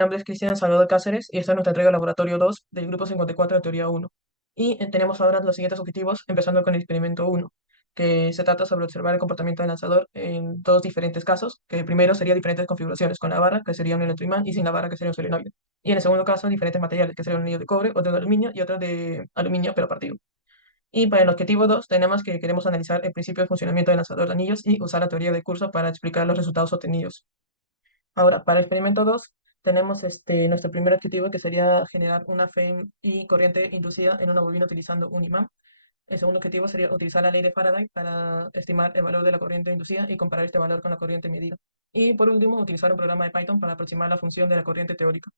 nombre es Cristian Salvador Cáceres y esta es nuestra entrega de laboratorio 2 del grupo 54 de teoría 1. Y tenemos ahora los siguientes objetivos, empezando con el experimento 1, que se trata sobre observar el comportamiento del lanzador en dos diferentes casos, que primero sería diferentes configuraciones, con la barra, que sería un electroimán, y sin la barra, que sería un solenoide. Y en el segundo caso, diferentes materiales, que sería un anillo de cobre, otro de aluminio y otro de aluminio, pero partido. Y para el objetivo 2 tenemos que queremos analizar el principio de funcionamiento del lanzador de anillos y usar la teoría de curso para explicar los resultados obtenidos. Ahora, para el experimento 2 tenemos nuestro primer objetivo que sería generar una FEM y corriente inducida en una bobina utilizando un imán. El segundo objetivo sería utilizar la ley de Faraday para estimar el valor de la corriente inducida y comparar este valor con la corriente medida. Y por último, utilizar un programa de Python para aproximar la función de la corriente teórica.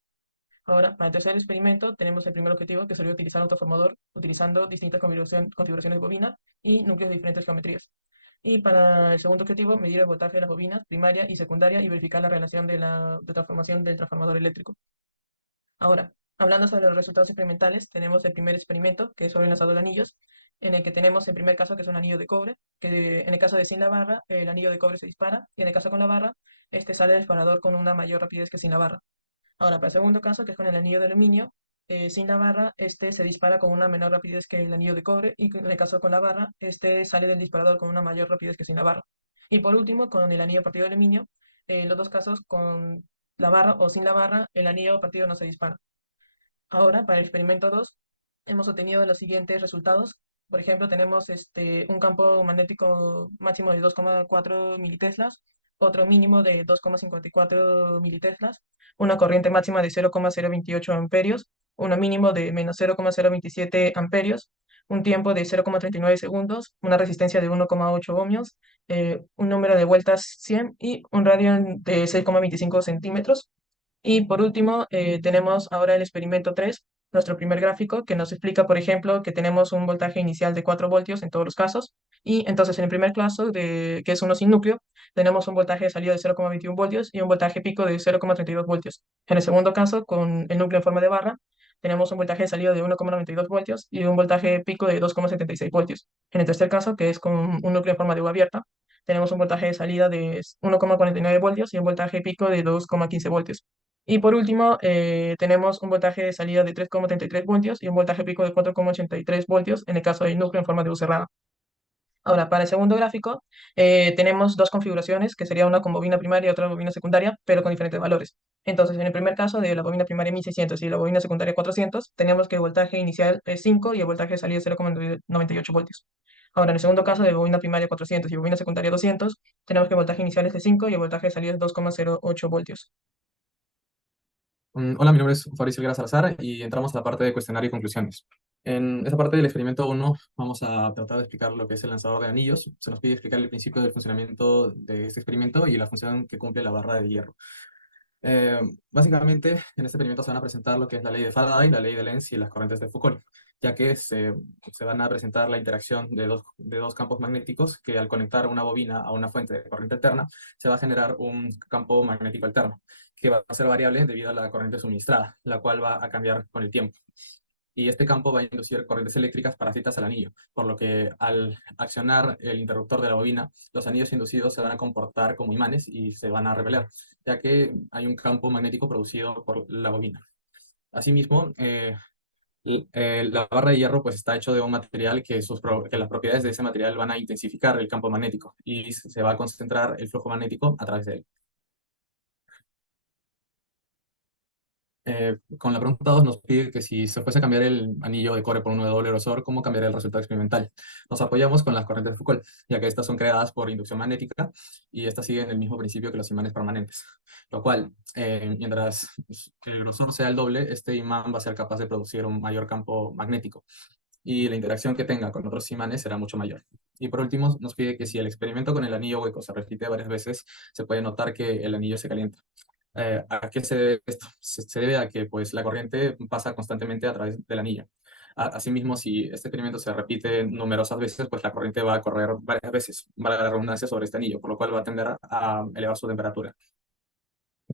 Ahora, para el tercer experimento tenemos el primer objetivo que sería utilizar un transformador utilizando distintas configuraciones de bobina y núcleos de diferentes geometrías. Y para el segundo objetivo, medir el voltaje de las bobinas primaria y secundaria y verificar la relación de transformación del transformador eléctrico. Ahora, hablando sobre los resultados experimentales, tenemos el primer experimento, que es sobre el lanzador de anillos, en el que tenemos el primer caso, que es un anillo de cobre, que en el caso de sin la barra, el anillo de cobre se dispara, y en el caso con la barra, este sale del disparador con una mayor rapidez que sin la barra. Ahora, para el segundo caso, que es con el anillo de aluminio, sin la barra, este se dispara con una menor rapidez que el anillo de cobre, y en el caso con la barra, este sale del disparador con una mayor rapidez que sin la barra. Y por último, con el anillo partido de aluminio, en los dos casos, con la barra o sin la barra, el anillo partido no se dispara. Ahora, para el experimento 2 hemos obtenido los siguientes resultados. Por ejemplo, tenemos un campo magnético máximo de 2,4 militeslas, otro mínimo de 2,54 militeslas, una corriente máxima de 0,028 amperios, uno mínimo de menos 0,027 amperios, un tiempo de 0,39 segundos, una resistencia de 1,8 ohmios, un número de vueltas 100 y un radio de 6,25 centímetros. Y por último, tenemos ahora el experimento 3, nuestro primer gráfico, que nos explica, por ejemplo, que tenemos un voltaje inicial de 4 voltios en todos los casos. Y entonces en el primer caso, que es uno sin núcleo, tenemos un voltaje de salida de 0,21 voltios y un voltaje pico de 0,32 voltios. En el segundo caso, con el núcleo en forma de barra, tenemos un voltaje de salida de 1,92 voltios y un voltaje pico de 2,76 voltios. En el tercer caso, que es con un núcleo en forma de U abierta, tenemos un voltaje de salida de 1,49 voltios y un voltaje pico de 2,15 voltios. Y por último, tenemos un voltaje de salida de 3,33 voltios y un voltaje pico de 4,83 voltios en el caso del núcleo en forma de U cerrada. Ahora, para el segundo gráfico, tenemos dos configuraciones, que sería una con bobina primaria y otra bobina secundaria, pero con diferentes valores. Entonces, en el primer caso, de la bobina primaria 1600 y la bobina secundaria 400, tenemos que el voltaje inicial es 5 y el voltaje de salida es 0,98 voltios. Ahora, en el segundo caso, de bobina primaria 400 y bobina secundaria 200, tenemos que el voltaje inicial es de 5 y el voltaje de salida es 2,08 voltios. Hola, mi nombre es Fabricio Helguera Salazar y entramos a la parte de cuestionario y conclusiones. En esta parte del experimento 1 vamos a tratar de explicar lo que es el lanzador de anillos. Se nos pide explicar el principio del funcionamiento de este experimento y la función que cumple la barra de hierro. Eh, Básicamente, en este experimento se van a presentar lo que es la ley de Faraday, la ley de Lenz y las corrientes de Foucault, ya que se van a presentar la interacción de dos campos magnéticos que al conectar una bobina a una fuente de corriente alterna se va a generar un campo magnético alterno que va a ser variable debido a la corriente suministrada, la cual va a cambiar con el tiempo. Y este campo va a inducir corrientes eléctricas parasitas al anillo, por lo que al accionar el interruptor de la bobina, los anillos inducidos se van a comportar como imanes y se van a repeler, ya que hay un campo magnético producido por la bobina. Asimismo, la barra de hierro pues está hecho de un material que las propiedades de ese material van a intensificar el campo magnético y se va a concentrar el flujo magnético a través de él. Con la pregunta 2 nos pide que si se fuese a cambiar el anillo de cobre por uno de doble grosor, ¿cómo cambiaría el resultado experimental? Nos apoyamos con las corrientes de Foucault, ya que estas son creadas por inducción magnética y estas siguen el mismo principio que los imanes permanentes. Lo cual, mientras el grosor sea el doble, este imán va a ser capaz de producir un mayor campo magnético y la interacción que tenga con otros imanes será mucho mayor. Y por último, nos pide que si el experimento con el anillo hueco se repite varias veces, se puede notar que el anillo se calienta. ¿A qué se debe esto? Se debe a que pues, la corriente pasa constantemente a través del anillo. Asimismo, si este experimento se repite numerosas veces, pues la corriente va a correr varias veces, valga la redundancia, sobre este anillo, por lo cual va a tender a elevar su temperatura.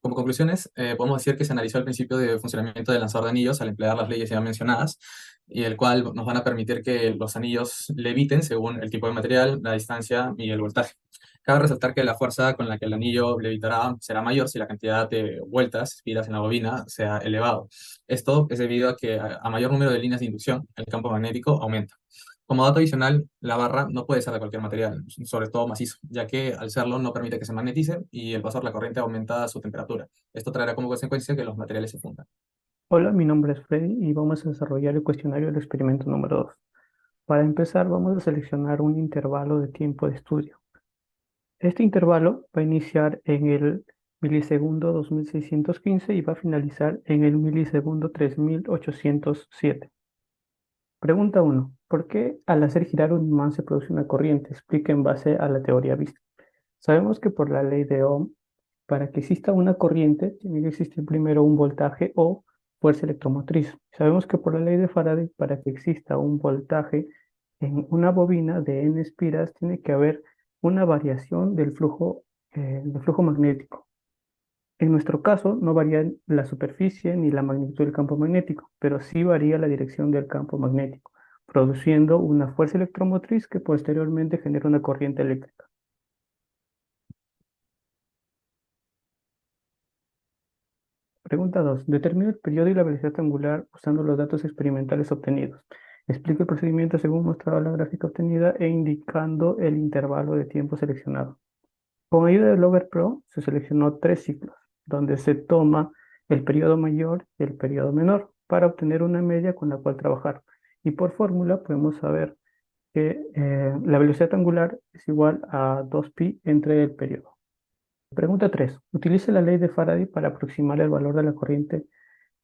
Como conclusiones, podemos decir que se analizó el principio de funcionamiento del lanzador de anillos al emplear las leyes ya mencionadas, y el cual nos van a permitir que los anillos leviten según el tipo de material, la distancia y el voltaje. Cabe resaltar que la fuerza con la que el anillo levitará será mayor si la cantidad de vueltas, espiras en la bobina, sea elevado. Esto es debido a que a mayor número de líneas de inducción, el campo magnético aumenta. Como dato adicional, la barra no puede ser de cualquier material, sobre todo macizo, ya que al serlo no permite que se magnetice y el paso por la corriente aumenta su temperatura. Esto traerá como consecuencia que los materiales se fundan. Hola, mi nombre es Freddy y vamos a desarrollar el cuestionario del experimento número 2. Para empezar, vamos a seleccionar un intervalo de tiempo de estudio. Este intervalo va a iniciar en el milisegundo 2615 y va a finalizar en el milisegundo 3807. Pregunta 1. ¿Por qué al hacer girar un imán se produce una corriente? Explica en base a la teoría vista. Sabemos que por la ley de Ohm, para que exista una corriente, tiene que existir primero un voltaje o fuerza electromotriz. Sabemos que por la ley de Faraday, para que exista un voltaje en una bobina de n espiras, tiene que haber una variación del flujo magnético. En nuestro caso, no varía la superficie ni la magnitud del campo magnético, pero sí varía la dirección del campo magnético, produciendo una fuerza electromotriz que posteriormente genera una corriente eléctrica. Pregunta 2. Determina el periodo y la velocidad angular usando los datos experimentales obtenidos. Explica el procedimiento según mostrado en la gráfica obtenida e indicando el intervalo de tiempo seleccionado. Con ayuda de Logger Pro se seleccionó 3 ciclos, donde se toma el periodo mayor y el periodo menor para obtener una media con la cual trabajar. Y por fórmula podemos saber que la velocidad angular es igual a 2pi entre el periodo. Pregunta 3. Utilice la ley de Faraday para aproximar el valor de la corriente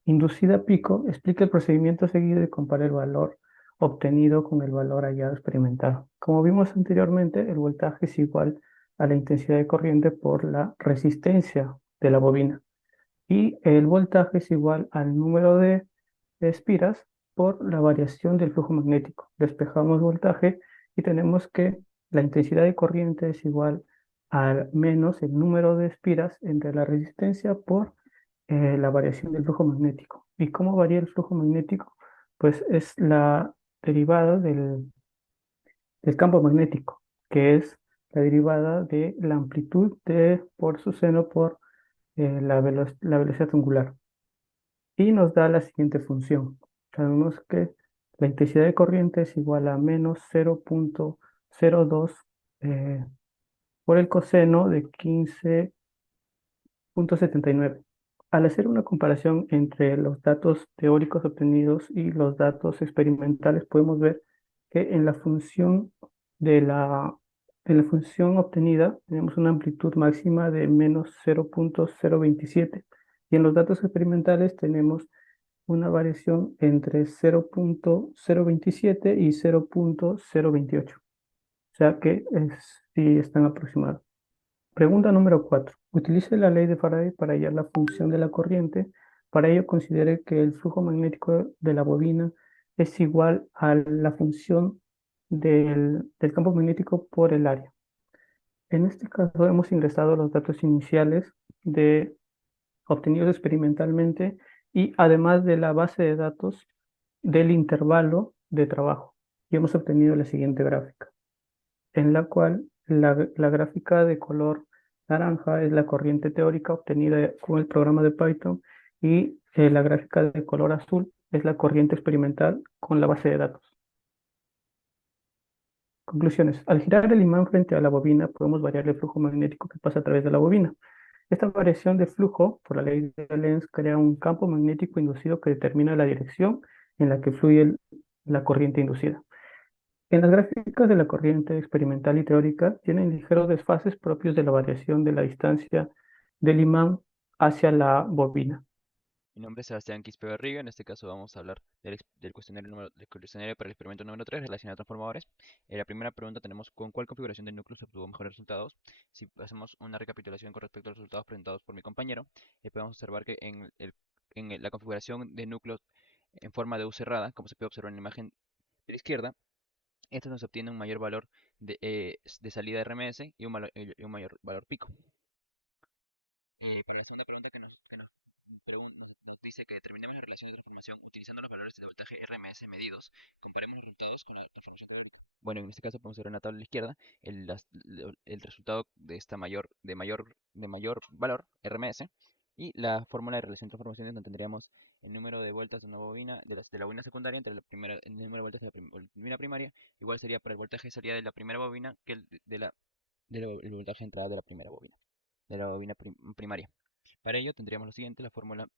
inducida a pico. Explica el procedimiento seguido y compara el valor obtenido con el valor hallado experimentado. Como vimos anteriormente, el voltaje es igual a la intensidad de corriente por la resistencia de la bobina y el voltaje es igual al número de espiras por la variación del flujo magnético. Despejamos voltaje y tenemos que la intensidad de corriente es igual al menos el número de espiras entre la resistencia por la variación del flujo magnético. ¿Y cómo varía el flujo magnético? Pues es la derivada del campo magnético, que es la derivada de la amplitud de por su seno por la velocidad angular. Y nos da la siguiente función. Sabemos que la intensidad de corriente es igual a menos 0,02 eh, por el coseno de 15,79. Al hacer una comparación entre los datos teóricos obtenidos y los datos experimentales, podemos ver que de la, en la función obtenida tenemos una amplitud máxima de menos 0,027 y en los datos experimentales tenemos una variación entre 0,027 y 0,028. O sea que sí están aproximados. Pregunta número 4. Utilice la ley de Faraday para hallar la función de la corriente. Para ello, considere que el flujo magnético de la bobina es igual a la función del campo magnético por el área. En este caso, hemos ingresado los datos iniciales obtenidos experimentalmente y además de la base de datos del intervalo de trabajo. Y hemos obtenido la siguiente gráfica en la cual la gráfica de color naranja es la corriente teórica obtenida con el programa de Python y la gráfica de color azul es la corriente experimental con la base de datos. Conclusiones. Al girar el imán frente a la bobina podemos variar el flujo magnético que pasa a través de la bobina. Esta variación de flujo, por la ley de Lenz, crea un campo magnético inducido que determina la dirección en la que fluye la corriente inducida. En las gráficas de la corriente experimental y teórica tienen ligeros desfases propios de la variación de la distancia del imán hacia la bobina. Mi nombre es Sebastián Quispe Barriga. En este caso vamos a hablar del cuestionario para el experimento número 3 relacionado a transformadores. En la primera pregunta tenemos con cuál configuración de núcleos se obtuvo mejores resultados. Si hacemos una recapitulación con respecto a los resultados presentados por mi compañero, podemos observar que la configuración de núcleos en forma de U cerrada, como se puede observar en la imagen de la izquierda, esto nos obtiene un mayor valor de salida de RMS y un mayor valor pico. Para la segunda pregunta que nos nos dice que determinemos la relación de transformación utilizando los valores de voltaje RMS medidos. Comparemos los resultados con la transformación teórica. Bueno, en este caso podemos ver en la tabla a la izquierda el resultado de esta mayor valor, RMS, y la fórmula de relación de transformaciones donde tendríamos el número de vueltas de una bobina, de la bobina secundaria entre el número de vueltas de la bobina primaria, igual sería para el voltaje de salida de la primera bobina que el voltaje de entrada de la primera bobina, de la bobina primaria. Para ello tendríamos lo siguiente, la fórmula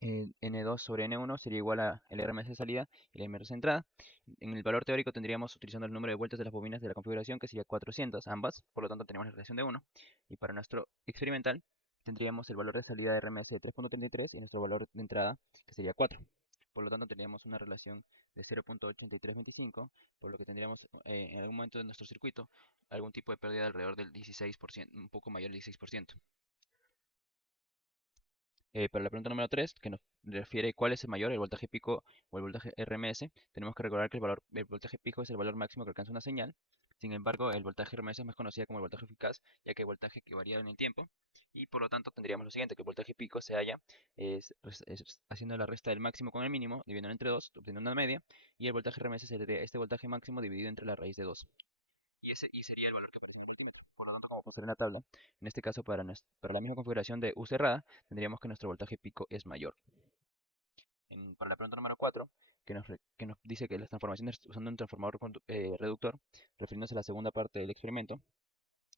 N2 sobre N1 sería igual a el RMS de salida y el RMS de entrada. En el valor teórico tendríamos, utilizando el número de vueltas de las bobinas de la configuración, que sería 400 ambas, por lo tanto tenemos la relación de 1. Y para nuestro experimental tendríamos el valor de salida de RMS de 3.33 y nuestro valor de entrada, que sería 4. Por lo tanto tendríamos una relación de 0.8325, por lo que tendríamos en algún momento de nuestro circuito algún tipo de pérdida de alrededor del 16%, un poco mayor del 16%. Para la pregunta número 3, que nos refiere cuál es el mayor, el voltaje pico o el voltaje RMS, tenemos que recordar que el voltaje pico es el valor máximo que alcanza una señal. Sin embargo, el voltaje RMS es más conocido como el voltaje eficaz, ya que hay voltaje que varía en el tiempo. Y por lo tanto tendríamos lo siguiente, que el voltaje pico se halla haciendo la resta del máximo con el mínimo, dividiendo entre 2, obteniendo una media. Y el voltaje RMS sería este voltaje máximo dividido entre la raíz de 2. Y sería el valor que aparece en el multímetro. Por lo tanto, como podemos ver en la tabla, en este caso para la misma configuración de U cerrada, tendríamos que nuestro voltaje pico es mayor. Para la pregunta número 4, que nos dice que las transformaciones usando un transformador reductor, refiriéndose a la segunda parte del experimento,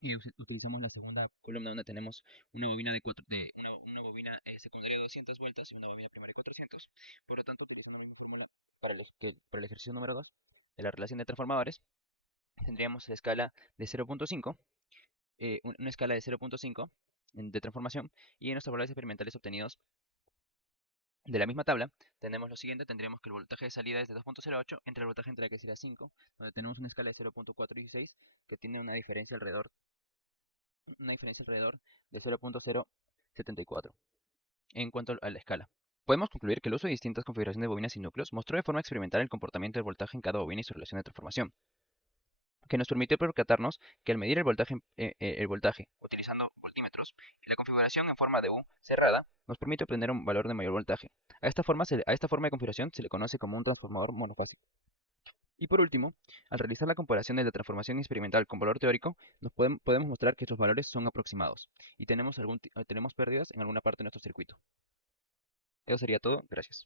y utilizamos la segunda columna donde tenemos una bobina una bobina secundaria de 200 vueltas y una bobina primaria de 400. Por lo tanto, utilizando la misma fórmula para el ejercicio número 2 de la relación de transformadores, tendríamos la escala de 0.5, una escala de 0.5 de transformación, y en nuestros valores experimentales obtenidos de la misma tabla tenemos lo siguiente: tendríamos que el voltaje de salida es de 2.08 entre el voltaje de entrada, que sería 5, donde tenemos una escala de 0.416 que tiene una diferencia alrededor de 0.074. En cuanto a la escala, podemos concluir que el uso de distintas configuraciones de bobinas y núcleos mostró de forma experimental el comportamiento del voltaje en cada bobina y su relación de transformación, que nos permitió percatarnos que al medir el voltaje utilizando voltímetros y la configuración en forma de U cerrada, nos permite obtener un valor de mayor voltaje. A esta forma de configuración se le conoce como un transformador monofásico. Y por último, al realizar la comparación de la transformación experimental con valor teórico, podemos mostrar que estos valores son aproximados y tenemos pérdidas en alguna parte de nuestro circuito. Eso sería todo. Gracias.